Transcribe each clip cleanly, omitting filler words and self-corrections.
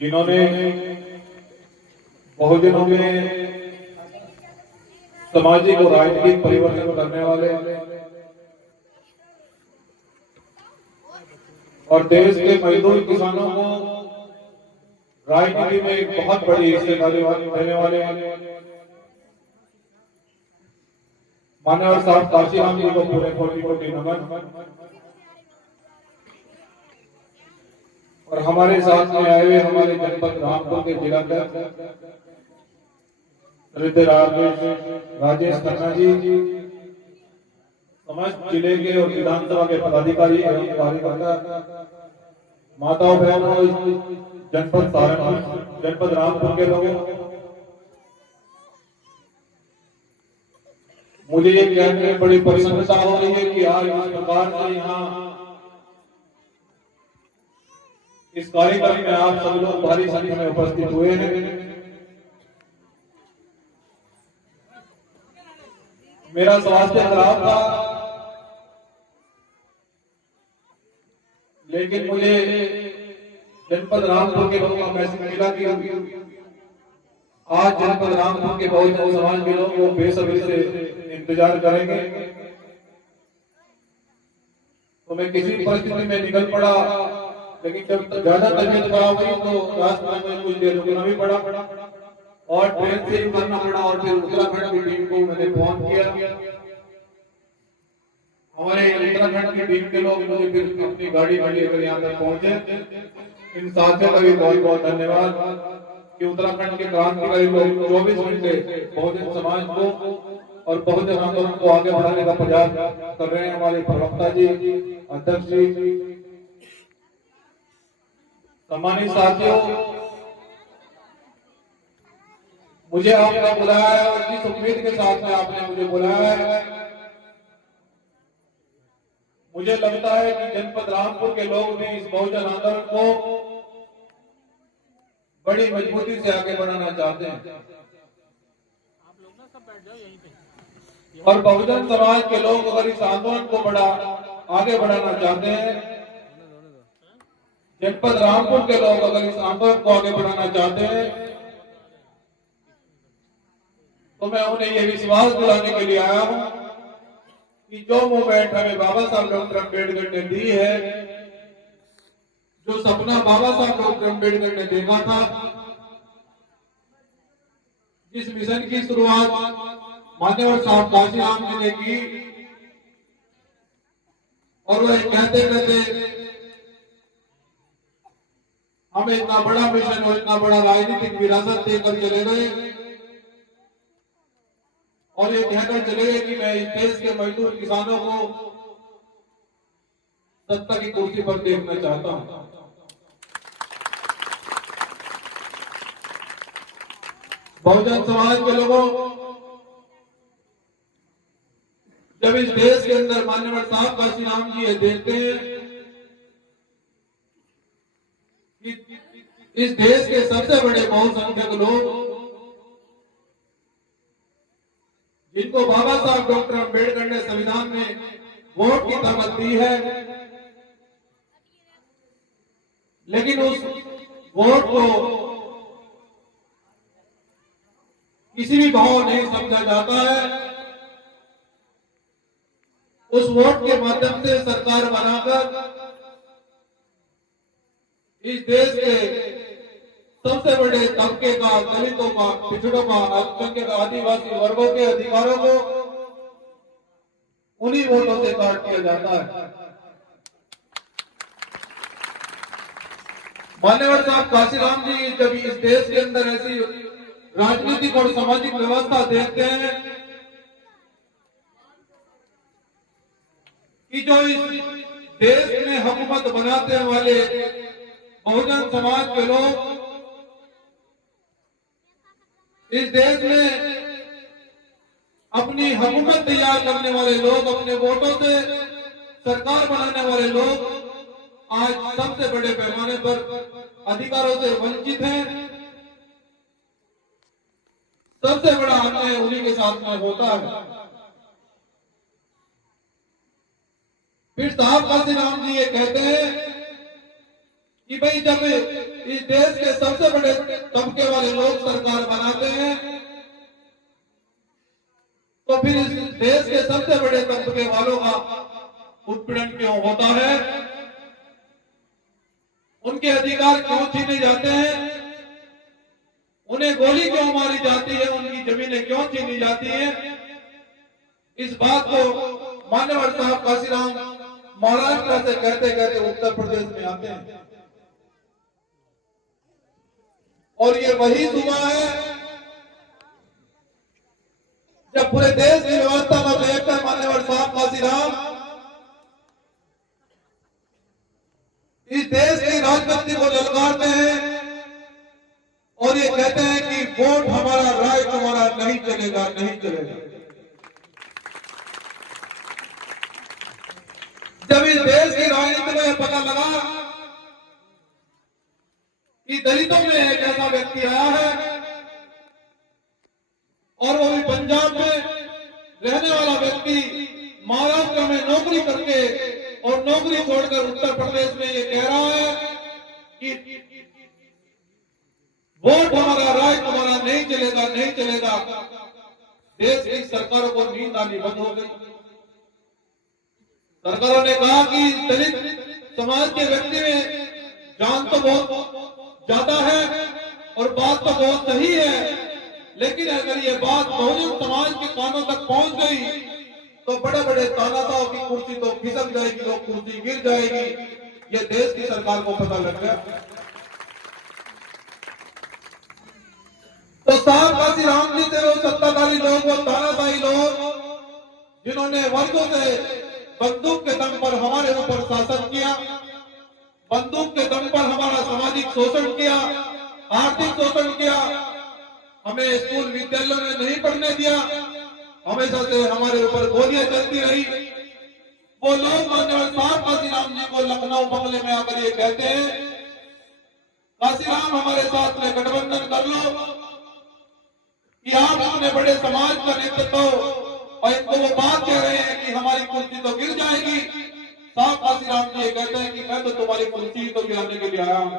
जिन्होंने बहुजनों में सामाजिक और राजनीतिक परिवर्तन करने वाले और देश के मजदूर किसानों को राजनीति में एक बहुत बड़ी हिस्सेदारी देने वाले मान्यवर साहब काशीराम जी को पूरे कोटि कोटि नमन। और हमारे साथ में आए हुए हमारे जनपद रामपुर के जिला राजेश खन्ना जी, समस्त जिले के और विधानसभा के पदाधिकारी एवं कार्यकर्ता, माताओं बहनों, जनपद सहारनपुर, जनपद रामपुर के लोगों, मुझे ये कहने में बड़ी प्रसन्नता हो रही है कि आज इस प्रकार से यहाँ इस कार्यक्रम में आप सब लोग भारी संख्या में उपस्थित हुए हैं। मेरा स्वास्थ्य खराब था, लेकिन मुझे जनपद रामपुर के लोगों का मैसेज मिला कि आज जनपद रामपुर के बहुजन समाज के लोग वो बेसब्री से इंतजार करेंगे, तो मैं किसी परिस्थिति में निकल पड़ा। लेकिन जब ज्यादा तबीयत खराब हुई तो रास्ते में कुछ देर रुकना भी पड़ा और ट्रेन से ही करना पड़ा। और फिर उत्तराखंड की टीम को मैंने फोन किया, हमारे उत्तराखंड की टीम के लोग मुझे फिर अपनी गाड़ी में लेकर यहाँ तक पहुंचे। इन साथियों का भी बहुत बहुत धन्यवाद कि उत्तराखंड के क्रांतिकारी लोग 24 घंटे बहुजन समाज को और बहुजन आंदोलन को आगे बढ़ाने का प्रयास कर रहे हैं। हमारे प्रवक्ता जी, अध्यक्ष जी, सम्मानित साथियों, मुझे आपने बुलाया है और जिस उम्मीद के साथ में आपने मुझे बुलाया है, मुझे लगता है कि जनपद रामपुर के लोग भी इस बहुजन आंदोलन को बड़ी मजबूती से आगे बढ़ाना चाहते हैं। आप लोग ना सब बैठ जाओ यहीं पे। और बहुजन समाज के लोग अगर इस आंदोलन को आगे बढ़ाना चाहते हैं, जनपद रामपुर के लोग अगर इस आंदोलन को आगे बढ़ाना चाहते हैं, तो मैं उन्हें यह विश्वास दिलाने के लिए आया हूं कि जो मूवमेंट हमें बाबा साहब डॉक्टर अम्बेडकर ने दी है, जो सपना बाबा साहब डॉक्टर अम्बेडकर ने देखा था, जिस मिशन की शुरुआत मान्यवर साहब काशीराम जी ने की, और वह कहते कहते हमें इतना बड़ा मिशन और इतना बड़ा राजनीतिक विरासत देकर चले गए और ये कहकर चले गए कि मैं इस देश के मजदूर किसानों को सत्ता की कुर्सी पर देखना चाहता हूं। बहुजन समाज के लोगों, जब इस देश के अंदर मान्यवर साहब काशीराम जी ये देखते हैं कि इस देश के सबसे बड़े बहुसंख्यक लोग, जिनको बाबा साहब डॉक्टर अम्बेडकर ने संविधान में वोट की ताकत दी है, लेकिन उस वोट को किसी भी भाव नहीं समझा जाता है। उस वोट के माध्यम से सरकार बनाकर इस देश के सबसे बड़े तबके का, दलितों का, पिछड़ों का, अल्पसंख्यक आदिवासी वर्गों के अधिकारों को उन्हीं वोटों से काट दिया जाता है। मान्यवर साहब काशीराम जी जब इस देश के अंदर ऐसी राजनीतिक और सामाजिक व्यवस्था देखते हैं कि जो इस देश में हुकूमत बनाने वाले बहुजन समाज के लोग, इस देश में अपनी हुकूमत तैयार करने वाले लोग, अपने वोटों से सरकार बनाने वाले लोग आज सबसे बड़े पैमाने पर अधिकारों से वंचित हैं। सबसे बड़ा अन्याय उन्हीं के साथ में होता है। फिर साहब काशीराम जी ये कहते हैं कि भाई जब इस देश के सबसे बड़े तबके वाले लोग सरकार बनाते हैं तो फिर इस देश के सबसे बड़े तबके वालों का उत्पीड़न क्यों होता है, उनके अधिकार क्यों छीने जाते हैं, उन्हें गोली क्यों मारी जाती है, उनकी जमीनें क्यों छीनी जाती है। इस बात को मान्यवर साहब काशीराम महाराष्ट्र से कहते कहते उत्तर प्रदेश में आते हैं और ये वही सुबह है जब पूरे देश की व्यवस्था में देखकर मान्यवर साहब काशीराम इस देश की राजनीति को ललकारते हैं और ये कहते हैं कि वोट हमारा, राय तुम्हारा नहीं चलेगा, नहीं चलेगा। जब इस देश की राजनीति में पता लगा कि दलितों में एक ऐसा व्यक्ति आया है और वो भी पंजाब में रहने वाला व्यक्ति महाराष्ट्र में नौकरी करके और नौकरी छोड़कर उत्तर प्रदेश में ये कह रहा है कि वोट हमारा, राय तुम्हारा नहीं चलेगा, नहीं चलेगा। देश की सरकारों को नींद आनी बंद हो गई। सरकारों ने कहा कि दलित समाज के व्यक्ति में जान तो बहुत ज्यादा है और बात तो बहुत सही है, लेकिन अगर ये बात बहुजन समाज के कानों तक पहुंच गई तो बड़े बड़े तानाशाहों की कुर्सी तो खिसक जाएगी, लोग कुर्सी गिर जाएगी। ये देश की सरकार को पता लग गया। तो साहब काशीराम जी थे वो सत्ताधारी लोग, वो तानाशाही लोग जिन्होंने वर्षों से बंदूक के दम पर हमारे ऊपर शासन किया, बंदूक के दम पर हमारा सामाजिक शोषण किया, आर्थिक शोषण किया, हमें स्कूल विद्यालयों में नहीं पढ़ने दिया, हमेशा से हमारे ऊपर गोलियां चलती रही। वो लोग मान्यवर साहब काशीराम जी को लखनऊ बंगले में आकर ये कहते हैं, काशीराम हमारे साथ में गठबंधन कर लो कि आप अपने बड़े समाज का नेतृत्व, और इनको वो बात कह रहे हैं कि हमारी कुर्सी तो गिर जाएगी। साहब काशीराम जी ये कहते हैं कि मैं तो तुम्हारी कुर्सी तो गिराने के लिए आया हूं,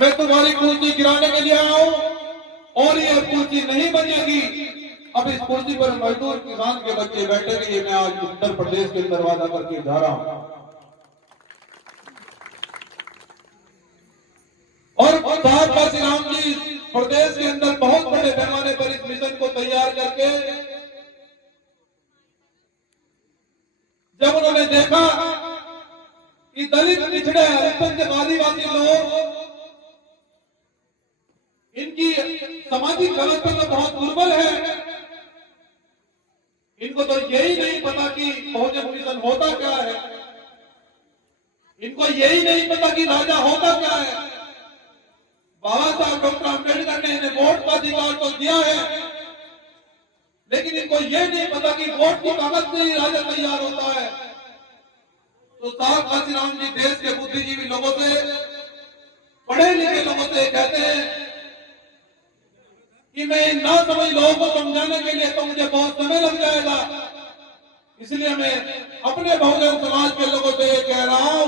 मैं तुम्हारी कुर्सी गिराने के लिए आया हूं और ये कुर्सी नहीं बनेगी। अब इस कुर्सी पर मजदूर किसान के बच्चे बैठे, ये मैं आज उत्तर प्रदेश के दरवाजा करके जा रहा हूं। और साहब काशीराम जी प्रदेश के अंदर बहुत बड़े पैमाने पर इस मिशन को तैयार करके जब उन्होंने देखा कि दलित, पिछड़े, अल्पसंख्यक, आदिवासी लोग, इनकी सामाजिक व्यवस्था तो बहुत दुर्बल है, इनको तो यही नहीं पता कि बहुजन मिशन होता क्या है, इनको यही नहीं पता कि राजा होता क्या है। बाबा साहब डॉक्टर अम्बेडकर ने इन्हें वोट का अधिकार तो दिया है, लेकिन इनको ये नहीं पता कि वोट की ताकत से ही राजा तैयार होता है। तो साहब काशीराम जी देश के बुद्धिजीवी लोगों से, पढ़े लिखे लोगों से कहते हैं कि मैं इन ना समझ लोगों को समझाने के लिए तो मुझे बहुत समय लग जाएगा, इसलिए मैं अपने बहुजन समाज के लोगों से ये कह रहा हूं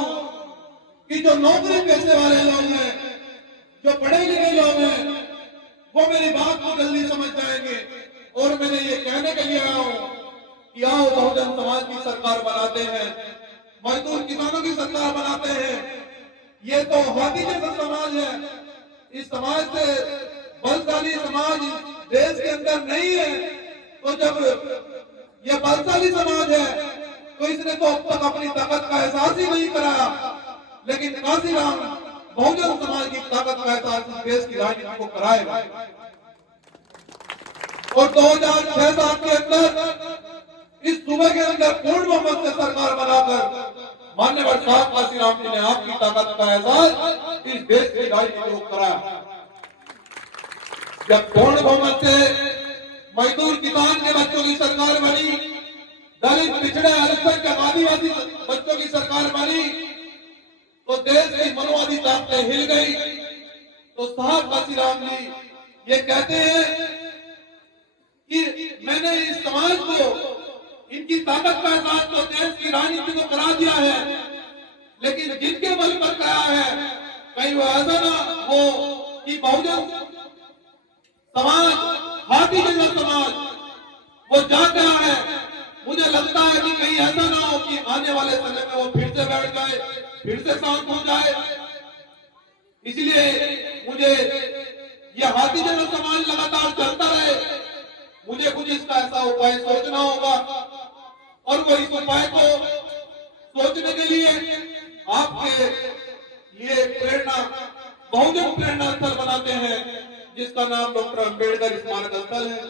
कि जो नौकरी पेशे वाले लोग हैं, जो पढ़े लिखे लोग हैं, वो मेरी बात को जल्दी समझ जाएंगे। और मैंने ये कहने के लिए आया हूं कि आओ बहुजन समाज की सरकार बनाते हैं, मजदूर किसानों की सरकार बनाते हैं। ये तो हाथी जैसा समाज है, इस समाज से बलशाली समाज देश के अंदर नहीं है। तो जब ये बलशाली समाज है तो इसने तो अब तक अपनी ताकत का एहसास ही नहीं कराया, लेकिन काशीराम बहुजन समाज की ताकत का एहसास देश की राजनीति को कराएगा। और 2006-07 के अंदर इस सूबे के अंदर पूर्ण बहुमत से सरकार बनाकर मान्यवर साहब काशीराम जी ने आपकी ताकत का एहसास इस देश की राजनीति को कराया। जब पूर्ण बहुमत से मजदूर किसान के बच्चों की सरकार बनी, दलित, पिछड़े, अल्पसंख्यक, आदिवासी बच्चों की सरकार बनी, तो देश की मनोवादी ताकतें हिल गई। तो साहब काशीराम जी ये कहते हैं कि मैंने इस समाज को, इनकी ताकत का एहसास तो देश की राजनीति को करा दिया है, लेकिन जिनके बल पर गया है, कहीं वो ऐसा ना हो कि बहुजन समाज, हाथी जैसा समाज वो जा गया है। मुझे लगता है कि कहीं ऐसा ना हो कि आने वाले समय में वो फिर से बैठ जाए, फिर से शांत हो जाए। इसलिए मुझे ये हाथी जैसा समाज लगातार चलता रहे, मुझे कुछ इसका ऐसा उपाय सोचना होगा। और वो इस उपाय को सोचने के लिए आपके लिए प्रेरणा, बहुजन प्रेरणा स्थल बनाते हैं, जिसका नाम डॉक्टर अंबेडकर स्मारक स्थल है।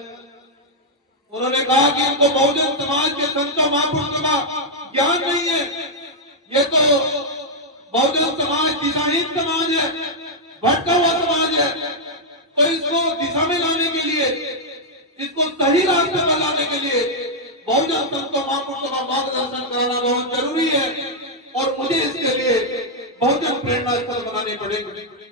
उन्होंने कहा कि इनको बहुजन समाज के संतों महापुरुषों का ज्ञान नहीं है, ये तो बहुजन समाज दिशाहीन समाज है, भटका हुआ समाज है। तो इसको दिशा में लाने के लिए, इसको सही रास्ते पर लाने के लिए बहुजन संतों महापुरुषों का मार्गदर्शन कराना बहुत जरूरी है। और मुझे इसके लिए बहुजन प्रेरणा स्थल बनाने पड़ेंगे।